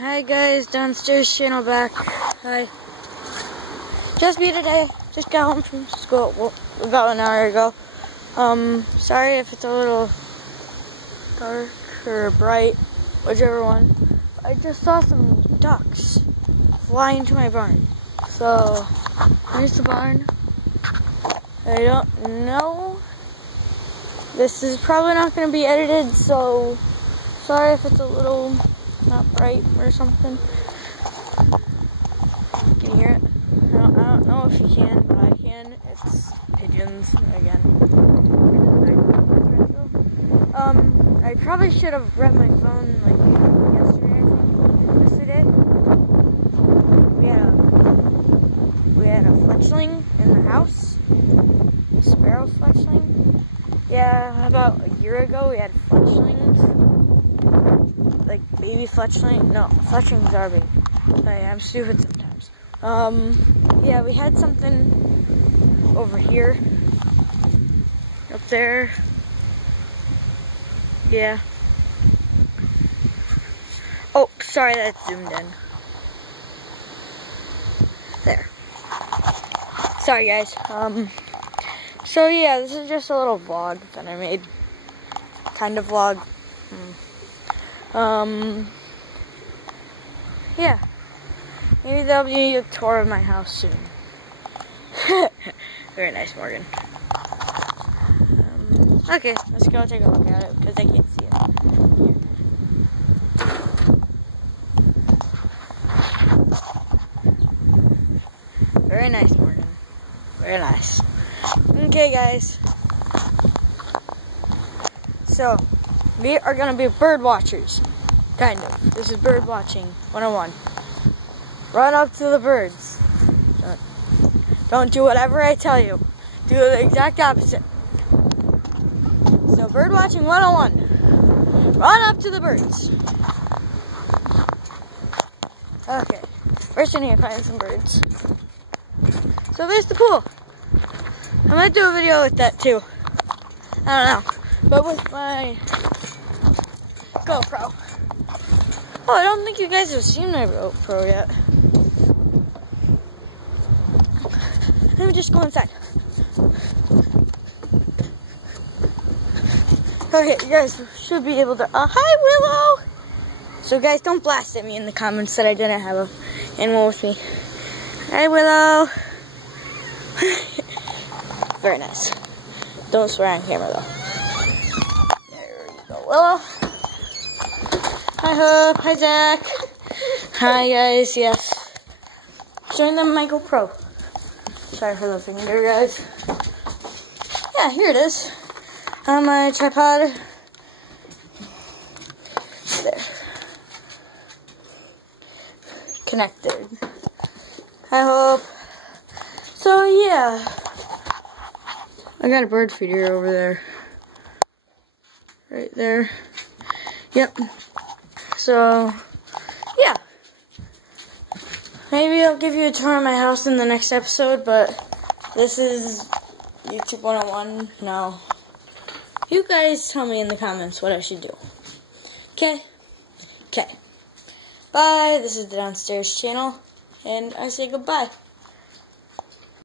Hi guys, downstairs channel back. Hi. Just me today. Just got home from school about an hour ago. Sorry if it's a little dark or bright, whichever one. I just saw some ducks fly into my barn. So, here's the barn. I don't know. This is probably not going to be edited, so sorry if it's a little not bright or something. Can you hear it? I don't know if you can, but I can. It's pigeons again. I probably should have grabbed my phone like yesterday, I think. Yesterday. We had a fletchling in the house. A sparrow fletchling. Yeah, about a year ago we had fletchlings. Like baby fletchling. No, fletchlings are baby. Sorry, I'm stupid sometimes. Yeah, we had something over here. Up there. Yeah. Oh, sorry, that's zoomed in. There. Sorry, guys. So yeah, this is just a little vlog that I made. Kind of vlog. Yeah. Maybe there'll be a tour of my house soon. Very nice, Morgan. Okay, let's go take a look at it because I can't see it. Very nice, Morgan. Very nice. Okay, guys. So, we are going to be bird watchers. Kind of. This is bird watching 101. Run up to the birds. Don't do whatever I tell you. Do the exact opposite. So, bird watching 101. Run up to the birds. Okay. First I need to find some birds. So there's the pool. I might do a video with that too. I don't know. But with my GoPro. Oh, I don't think you guys have seen my GoPro yet. Let me just go inside. Okay, you guys should be able to. Hi, Willow! So, guys, don't blast at me in the comments that I didn't have an animal with me. Hi, Willow! Very nice. Don't swear on camera, though. There you go, Willow. Hi, Hope. Hi, Zach. Hi, guys. Yes. Join the my GoPro. Sorry for the finger, guys. Yeah, here it is. On my tripod. There. Connected. I hope. So, yeah. I got a bird feeder over there. Right there. Yep. So, yeah. Maybe I'll give you a tour of my house in the next episode, but this is YouTube 101 now. You guys tell me in the comments what I should do. Okay? Okay. Bye. This is the downstairs channel, and I say goodbye.